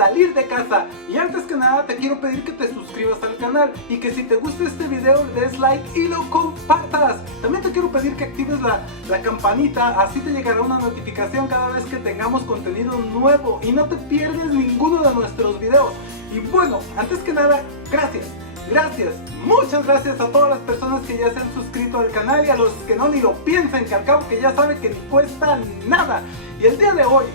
salir de casa. Y antes que nada te quiero pedir que te suscribas al canal y que si te gusta este video le des like y lo compartas. También te quiero pedir que actives la campanita, así te llegará una notificación cada vez que tengamos contenido nuevo y no te pierdes ninguno de nuestros videos. Y bueno, antes que nada, gracias, muchas gracias a todas las personas que ya se han suscrito al canal y a los que no ni lo piensen, que al cabo que ya saben que ni cuesta nada. Y el día de hoy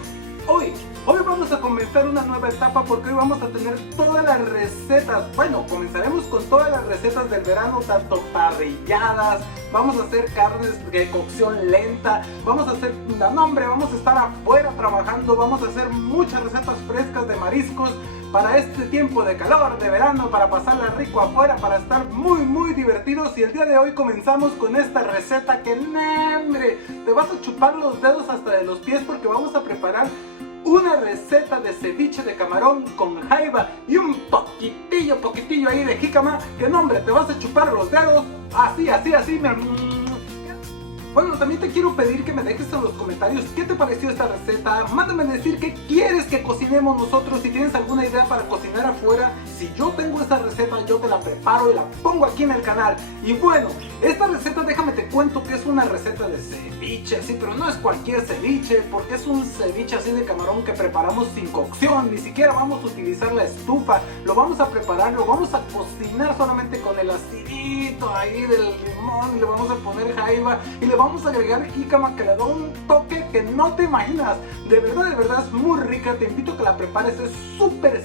vamos a comenzar una nueva etapa porque hoy vamos a tener todas las recetas. Bueno, comenzaremos con todas las recetas del verano, tanto parrilladas, vamos a hacer carnes de cocción lenta, vamos a hacer, no hombre, vamos a estar afuera trabajando, vamos a hacer muchas recetas frescas de mariscos para este tiempo de calor, de verano, para pasarla rico afuera, para estar muy divertidos. Y el día de hoy comenzamos con esta receta que, ¡hombre!, te vas a chupar los dedos hasta de los pies porque vamos a preparar una receta de ceviche de camarón con jaiba y un poquitillo ahí de jícama, que no hombre, te vas a chupar los dedos, así, Bueno, también te quiero pedir que me dejes en los comentarios qué te pareció esta receta. Mándame a decir qué quieres que cocinemos nosotros. Si tienes alguna idea para cocinar afuera, si yo tengo esta receta, yo te la preparo y la pongo aquí en el canal. Y bueno, esta receta, déjame te cuento que es una receta de ceviche, sí, pero no es cualquier ceviche, porque es un ceviche así de camarón que preparamos sin cocción. Ni siquiera vamos a utilizar la estufa. Lo vamos a preparar, lo vamos a cocinar solamente con el acidito ahí del limón, y le vamos a poner jaiba y le vamos a agregar jícama, que le da un toque que no te imaginas. De verdad es muy rica. Te invito a que la prepares. Es súper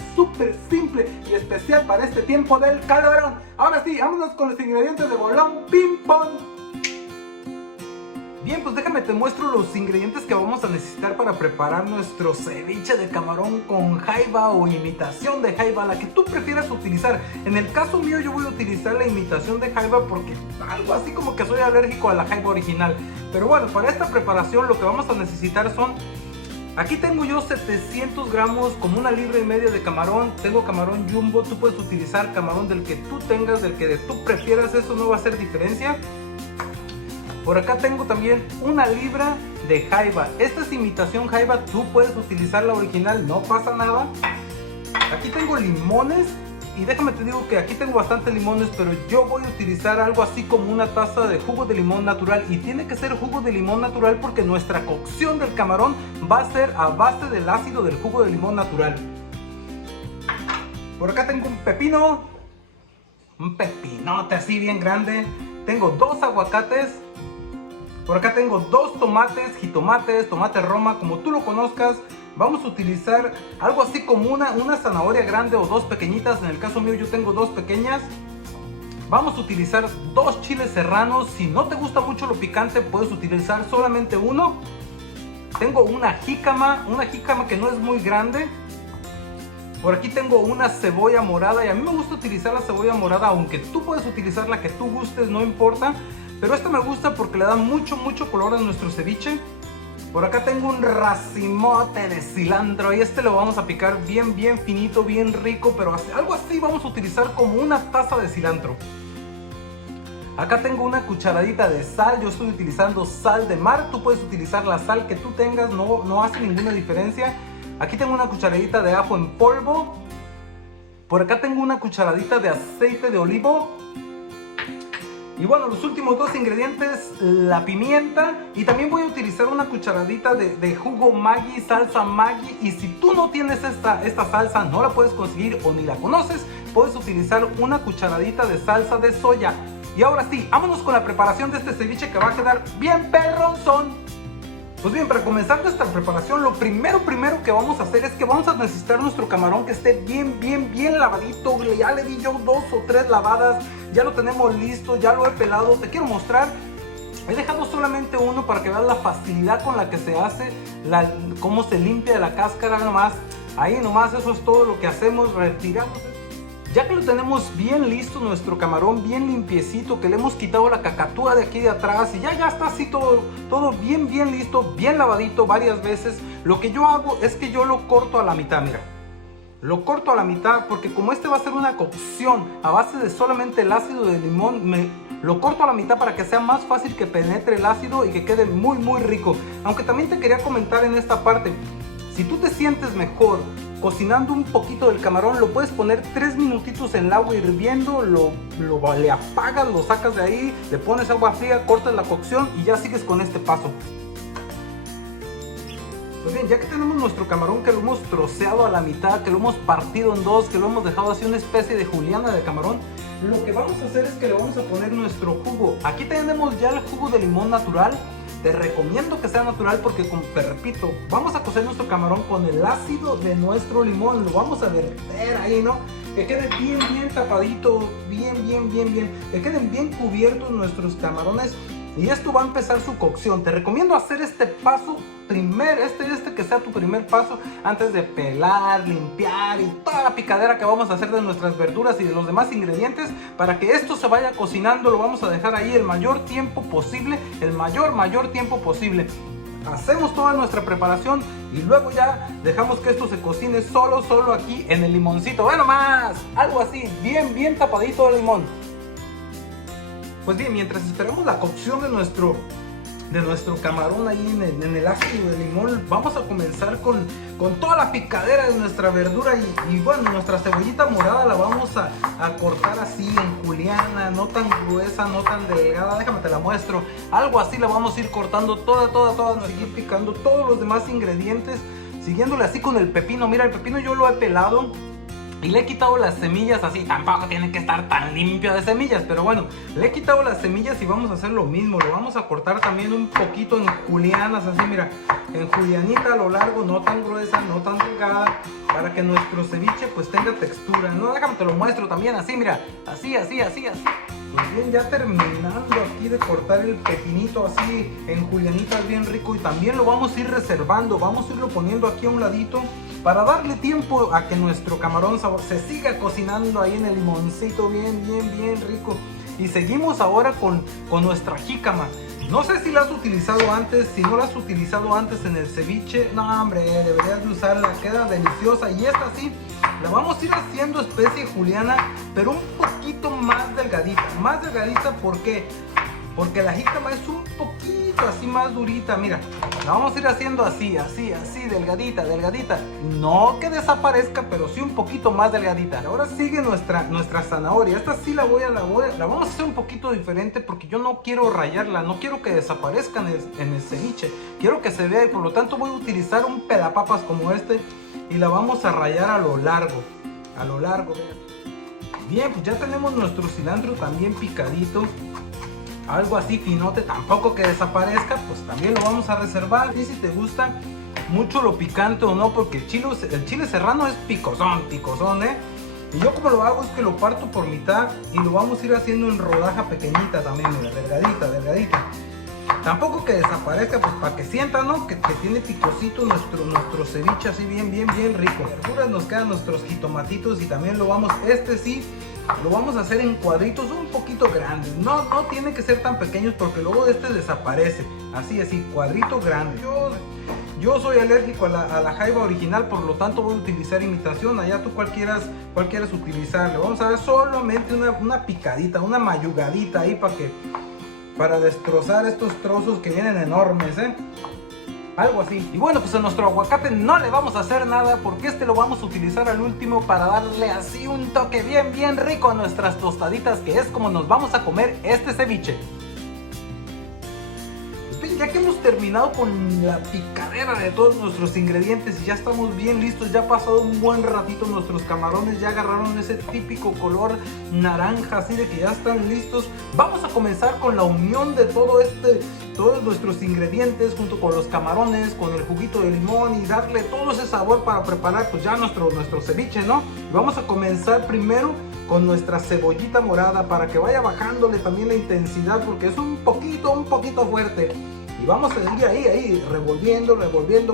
simple y especial para este tiempo del calorón. Ahora sí, vámonos con los ingredientes de bolón ping pong. Bien, pues déjame te muestro los ingredientes que vamos a necesitar para preparar nuestro ceviche de camarón con jaiba o imitación de jaiba, la que tú prefieras utilizar. En el caso mío yo voy a utilizar la imitación de jaiba porque algo así como que soy alérgico a la jaiba original. Pero bueno, para esta preparación lo que vamos a necesitar son... Aquí tengo yo 700 gramos, como 1,5 libras de camarón. Tengo camarón jumbo, tú puedes utilizar camarón del que tú tengas, del que tú prefieras, eso no va a hacer diferencia. Por acá tengo también 1 libra de jaiba. Esta es imitación jaiba, tú puedes utilizar la original, no pasa nada. Aquí tengo limones y déjame te digo que aquí tengo bastantes limones, pero yo voy a utilizar algo así como 1 taza de jugo de limón natural. Y tiene que ser jugo de limón natural porque nuestra cocción del camarón va a ser a base del ácido del jugo de limón natural. Por acá tengo un pepino, un pepinote así bien grande. Tengo 2 aguacates. Por acá tengo 2 tomates, jitomates, tomate roma, como tú lo conozcas. Vamos a utilizar algo así como una zanahoria grande o 2 pequeñitas. En el caso mío yo tengo 2 pequeñas. Vamos a utilizar 2 chiles serranos. Si no te gusta mucho lo picante, puedes utilizar solamente 1. Tengo una jícama que no es muy grande. Por aquí tengo una cebolla morada y a mí me gusta utilizar la cebolla morada, aunque tú puedes utilizar la que tú gustes, no importa. Pero esta me gusta porque le da mucho color a nuestro ceviche. Por acá tengo un racimote de cilantro y este lo vamos a picar bien finito, bien rico, pero algo así vamos a utilizar como 1 taza de cilantro. Acá tengo 1 cucharadita de sal, yo estoy utilizando sal de mar, tú puedes utilizar la sal que tú tengas, no hace ninguna diferencia. Aquí tengo 1 cucharadita de ajo en polvo. Por acá tengo 1 cucharadita de aceite de olivo. Y bueno, los últimos 2 ingredientes, la pimienta. Y también voy a utilizar 1 cucharadita de jugo Maggi, salsa Maggi. Y si tú no tienes esta salsa, no la puedes conseguir o ni la conoces, puedes utilizar 1 cucharadita de salsa de soya. Y ahora sí, vámonos con la preparación de este ceviche que va a quedar bien perronzón. Pues bien, para comenzar nuestra preparación, lo primero que vamos a hacer es que vamos a necesitar nuestro camarón que esté bien lavadito. Ya le di yo 2 o 3 lavadas, ya lo tenemos listo, ya lo he pelado. Te quiero mostrar, he dejado solamente 1 para que veas la facilidad con la que se hace, cómo se limpia la cáscara nomás. Ahí nomás, eso es todo lo que hacemos, retiramos. Ya que lo tenemos bien listo, nuestro camarón bien limpiecito, que le hemos quitado la cacatúa de aquí de atrás y ya está así todo bien listo, bien lavadito varias veces. Lo que yo hago es que yo lo corto a la mitad, mira. Lo corto a la mitad porque como este va a ser una cocción a base de solamente el ácido de limón, lo corto a la mitad para que sea más fácil que penetre el ácido y que quede muy rico. Aunque también te quería comentar en esta parte, si tú te sientes mejor cocinando un poquito del camarón. Lo puedes poner 3 minutitos en el agua hirviendo, le apagas, lo sacas de ahí, le pones agua fría, cortas la cocción y ya sigues con este paso. Pues bien, ya que tenemos nuestro camarón, que lo hemos troceado a la mitad, que lo hemos partido en dos, que lo hemos dejado así una especie de juliana de camarón, lo que vamos a hacer es que le vamos a poner nuestro jugo. Aquí tenemos ya el jugo de limón natural. Te recomiendo que sea natural porque, como te repito, vamos a cocer nuestro camarón con el ácido de nuestro limón. Lo vamos a verter ahí, ¿no? Que quede bien tapadito, bien. Que queden bien cubiertos nuestros camarones. Y esto va a empezar su cocción. Te recomiendo hacer este paso primero, que sea tu primer paso antes de pelar, limpiar y toda la picadera que vamos a hacer de nuestras verduras y de los demás ingredientes. Para que esto se vaya cocinando, lo vamos a dejar ahí el mayor tiempo posible, el mayor tiempo posible. Hacemos toda nuestra preparación y luego ya dejamos que esto se cocine solo aquí en el limoncito. Bueno, más, algo así, bien tapadito de limón. Pues bien, mientras esperamos la cocción de nuestro camarón ahí en el ácido de limón, vamos a comenzar con toda la picadera de nuestra verdura y bueno, nuestra cebollita morada la vamos a cortar así en juliana, no tan gruesa, no tan delgada. Déjame te la muestro. Algo así la vamos a ir cortando toda, seguir picando todos los demás ingredientes, siguiéndole así con el pepino. Mira, el pepino yo lo he pelado y le he quitado las semillas, así tampoco tiene que estar tan limpio de semillas, pero bueno, le he quitado las semillas y vamos a hacer lo mismo. Lo vamos a cortar también un poquito en julianas, así mira, en julianita a lo largo, no tan gruesa, no tan delgada, para que nuestro ceviche pues tenga textura. No, déjame te lo muestro también, así mira, así. Pues bien, ya terminando aquí de cortar el pepinito así en julianitas bien rico, y también lo vamos a ir reservando, vamos a irlo poniendo aquí a un ladito para darle tiempo a que nuestro camarón se siga cocinando ahí en el limoncito bien rico. Y seguimos ahora con nuestra jícama. No sé si la has utilizado antes. Si no la has utilizado antes en el ceviche, no hombre, deberías de usarla, queda deliciosa. Y esta sí, la vamos a ir haciendo especie juliana, pero un poquito más delgadita. ¿Por qué? Porque la jícama es un poquito así más durita. Mira, la vamos a ir haciendo así, delgadita. No que desaparezca, pero sí un poquito más delgadita. Ahora sigue nuestra zanahoria. Esta sí la vamos a hacer un poquito diferente porque yo no quiero rayarla, no quiero que desaparezca en el ceviche. Quiero que se vea y por lo tanto voy a utilizar un pelapapas como este y la vamos a rayar a lo largo. Bien, pues ya tenemos nuestro cilantro también picadito. Algo así finote, tampoco que desaparezca, pues también lo vamos a reservar. Y si te gusta mucho lo picante o no, porque el chile serrano es picosón, Y yo como lo hago es que lo parto por mitad y lo vamos a ir haciendo en rodaja pequeñita también, mira, delgadita. Tampoco que desaparezca, pues para que sientan, ¿no? Que tiene picosito nuestro ceviche así bien rico. Verduras nos quedan nuestros jitomatitos y también lo vamos a hacer en cuadritos un poquito grandes. No tiene que ser tan pequeños porque luego desaparece. Así, cuadrito grande. Yo soy alérgico a la jaiba original, por lo tanto voy a utilizar imitación. Allá tú cuál quieras utilizar. Le vamos a dar solamente una picadita, una mayugadita ahí para destrozar estos trozos que vienen enormes, algo así. Y bueno, pues a nuestro aguacate no le vamos a hacer nada porque este lo vamos a utilizar al último para darle así un toque bien rico a nuestras tostaditas, que es como nos vamos a comer este ceviche. Ya que hemos terminado con la picadera de todos nuestros ingredientes y ya estamos bien listos, ya ha pasado un buen ratito, nuestros camarones ya agarraron ese típico color naranja, así de que ya están listos. Vamos a comenzar con la unión de todos nuestros ingredientes junto con los camarones, con el juguito de limón y darle todo ese sabor para preparar pues ya nuestro ceviche, ¿no? Vamos a comenzar primero con nuestra cebollita morada para que vaya bajándole también la intensidad porque es un poquito fuerte. Y vamos a seguir ahí revolviendo,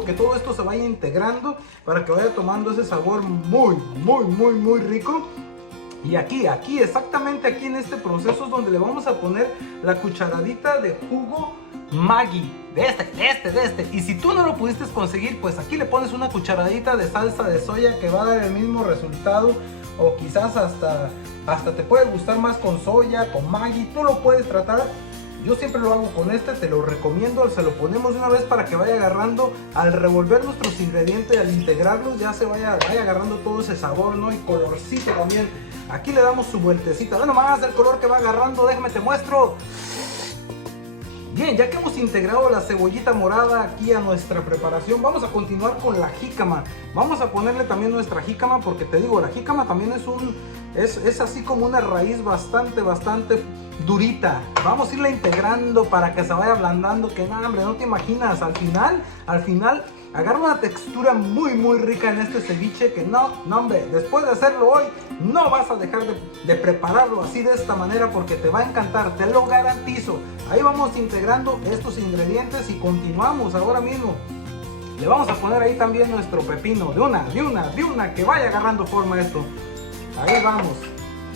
que todo esto se vaya integrando para que vaya tomando ese sabor muy rico. Y aquí, exactamente aquí en este proceso es donde le vamos a poner la cucharadita de jugo Maggi, de este. Y si tú no lo pudiste conseguir, pues aquí le pones una cucharadita de salsa de soya que va a dar el mismo resultado. O quizás hasta te puede gustar más con soya, con Maggi, tú lo puedes tratar. Yo siempre lo hago con este, te lo recomiendo, se lo ponemos de una vez para que vaya agarrando, al revolver nuestros ingredientes, al integrarlos, ya se vaya agarrando todo ese sabor, ¿no? Y colorcito también. Aquí le damos su vueltecita, ve nomás el color que va agarrando, déjame te muestro. Bien, ya que hemos integrado la cebollita morada aquí a nuestra preparación, vamos a continuar con la jícama. Vamos a ponerle también nuestra jícama, porque te digo, la jícama también es así como una raíz bastante durita. Vamos a irla integrando para que se vaya ablandando, que no, hombre, no te imaginas, al final agarra una textura muy rica en este ceviche que no, hombre, después de hacerlo hoy, no vas a dejar de prepararlo así de esta manera porque te va a encantar, te lo garantizo. Ahí vamos integrando estos ingredientes y continuamos ahora mismo. Le vamos a poner ahí también nuestro pepino, de una, que vaya agarrando forma esto. Ahí vamos.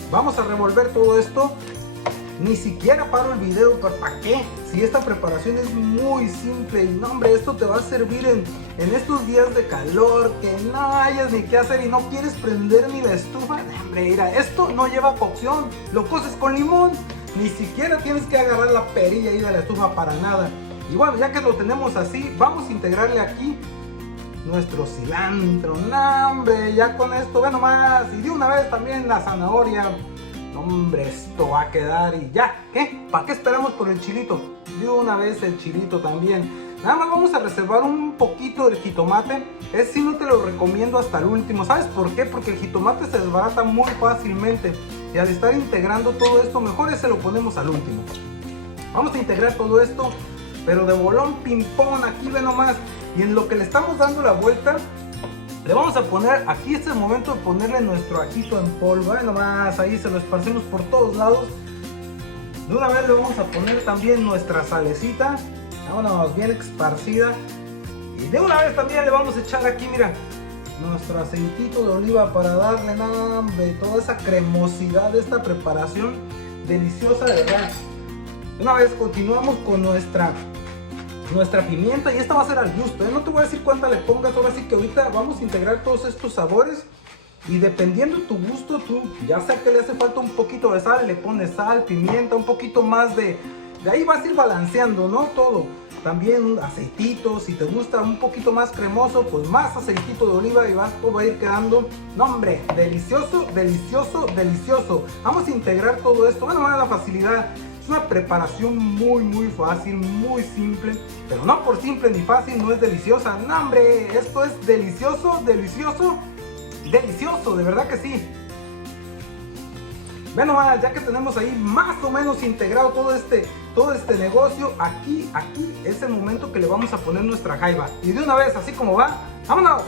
Vamos a revolver todo esto. Ni siquiera paro el video, ¿para qué? Si esta preparación es muy simple y no, hombre, esto te va a servir en estos días de calor, que no hayas ni qué hacer y no quieres prender ni la estufa. Hombre, mira, esto no lleva cocción, lo coces con limón, ni siquiera tienes que agarrar la perilla ahí de la estufa para nada. Y bueno, ya que lo tenemos así, vamos a integrarle aquí nuestro cilantro. No, hombre, ya con esto, ve nomás, y de una vez también la zanahoria. Hombre, esto va a quedar y ya, ¿qué? ¿Para qué esperamos por el chilito? De una vez el chilito también. Nada más vamos a reservar un poquito del jitomate. Es sí, no te lo recomiendo hasta el último. ¿Sabes por qué? Porque el jitomate se desbarata muy fácilmente. Y al estar integrando todo esto, mejor ese lo ponemos al último. Vamos a integrar todo esto, pero de bolón ping-pong, aquí ve nomás. Y en lo que le estamos dando la vuelta, le vamos a poner, aquí es el momento de ponerle nuestro ajito en polvo, nomás ahí se lo esparcimos por todos lados. De una vez le vamos a poner también nuestra salecita, vámonos, bien esparcida. Y de una vez también le vamos a echar aquí, mira, nuestro aceitito de oliva para darle, hombre, toda esa cremosidad de esta preparación deliciosa, de verdad. De una vez continuamos con nuestra pimienta y esta va a ser al gusto, no te voy a decir cuánta le pongas, ahora sí que ahorita vamos a integrar todos estos sabores y dependiendo de tu gusto, tú ya sea que le hace falta un poquito de sal, le pones sal, pimienta, un poquito más de ahí vas a ir balanceando, ¿no? Todo, también un aceitito, si te gusta un poquito más cremoso, pues más aceitito de oliva y todo va a ir quedando, no hombre, delicioso. Vamos a integrar todo esto, bueno, la facilidad. Es una preparación muy fácil, muy simple, pero no por simple ni fácil no es deliciosa. No, hombre, esto es delicioso, de verdad que sí. Bueno, ya que tenemos ahí más o menos integrado todo este negocio, aquí es el momento que le vamos a poner nuestra jaiba. Y de una vez, así como va, ¡vámonos!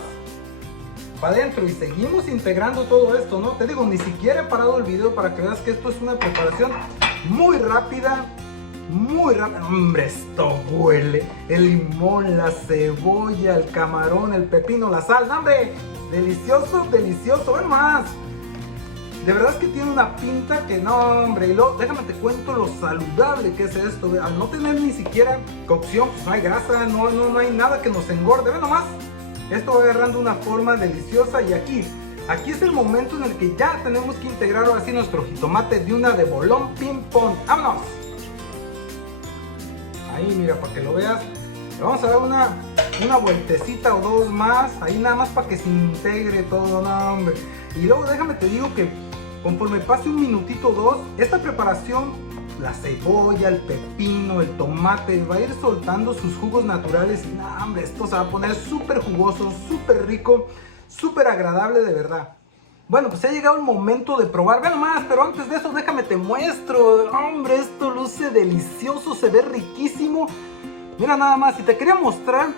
Para adentro y seguimos integrando todo esto, ¿no? Te digo, ni siquiera he parado el video para que veas que esto es una preparación muy rápida. Hombre, esto huele. El limón, la cebolla, el camarón, el pepino, la sal. ¡Hombre! Delicioso. Ven más. De verdad es que tiene una pinta que no, hombre. Y luego, déjame te cuento lo saludable que es esto. Al no tener ni siquiera cocción, pues no hay grasa, no hay nada que nos engorde. Ve nomás. Esto va agarrando una forma deliciosa y aquí es el momento en el que ya tenemos que integrar ahora sí nuestro jitomate de una de bolón ping-pong. ¡Vámonos! Ahí mira, para que lo veas, le vamos a dar una vueltecita o dos más, ahí nada más para que se integre todo, no, hombre. Y luego déjame te digo que conforme pase un minutito o dos, esta preparación, la cebolla, el pepino, el tomate, va a ir soltando sus jugos naturales y no, hombre, esto se va a poner súper jugoso, súper rico, súper agradable, de verdad. Bueno, pues ha llegado el momento de probar. Ve nomás, pero antes de eso déjame te muestro. Hombre, esto luce delicioso, se ve riquísimo. Mira nada más, y te quería mostrar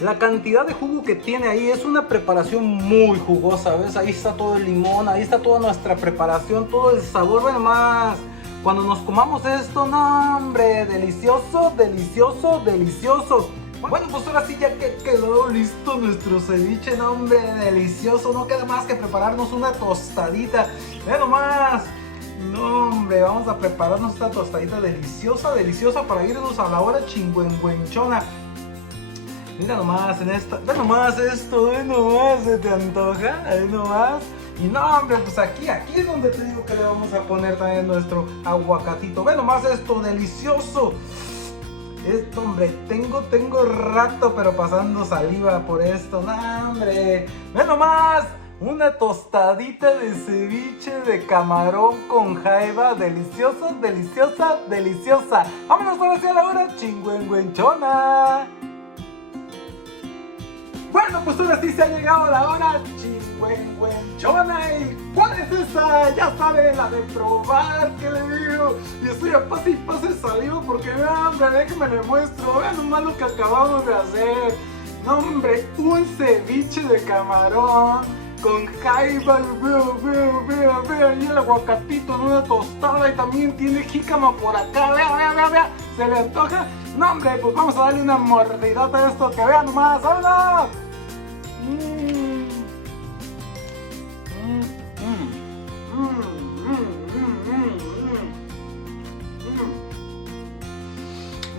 la cantidad de jugo que tiene ahí. Es una preparación muy jugosa, ¿ves? Ahí está todo el limón, ahí está toda nuestra preparación, todo el sabor. Ve nomás, cuando nos comamos esto, no, hombre, delicioso. Bueno, pues ahora sí ya que quedó listo nuestro ceviche, no, hombre, delicioso. No queda más que prepararnos una tostadita. Ve nomás. No, hombre, vamos a prepararnos esta tostadita deliciosa para irnos a la hora chingüengüenchona. Mira nomás en esta, ve nomás esto, ve nomás, ¿se te antoja? Ve nomás. Y no, hombre, pues aquí es donde te digo que le vamos a poner también nuestro aguacatito. Ve nomás esto, delicioso. Esto, hombre, tengo rato, pero pasando saliva por esto. No, hombre, ve nomás. Una tostadita de ceviche de camarón con jaiba. Delicioso, deliciosa, deliciosa. Vámonos ahora hacia la hora chingüengüenchona. Bueno, pues ahora sí se ha llegado la hora chingüengüenchona. ¿Y cuál es esa? Ya saben, la de probar, ¿qué le digo? Y estoy a pase y pase saliva porque vean, hombre, déjenme le muestro. Vean nomás lo que acabamos de hacer. No, hombre, un ceviche de camarón con jaiba. Vean, y el aguacatito en una tostada y también tiene jícama por acá. Vea. ¿Se le antoja? No, hombre, pues vamos a darle una mordidota a esto, que vean nomás. ¡Vámonos!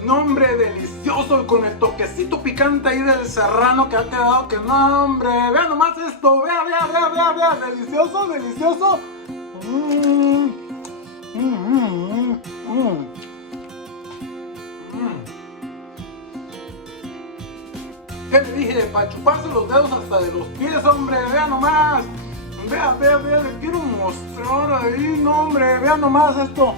No, hombre, delicioso, con el toquecito picante ahí del serrano que ha quedado, que no, hombre, vean nomás esto, vea, delicioso, delicioso. ¿Qué le dije? Para chuparse los dedos hasta de los pies, hombre, vean nomás. Vea, le quiero mostrar ahí, no, hombre, vean nomás esto.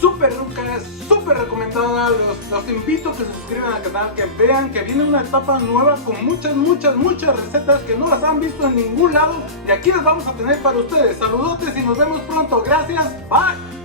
Súper rica, es súper recomendada. Los invito a que se suscriban al canal, que vean que viene una etapa nueva con muchas recetas que no las han visto en ningún lado y aquí las vamos a tener para ustedes. Saludotes y nos vemos pronto. Gracias, bye.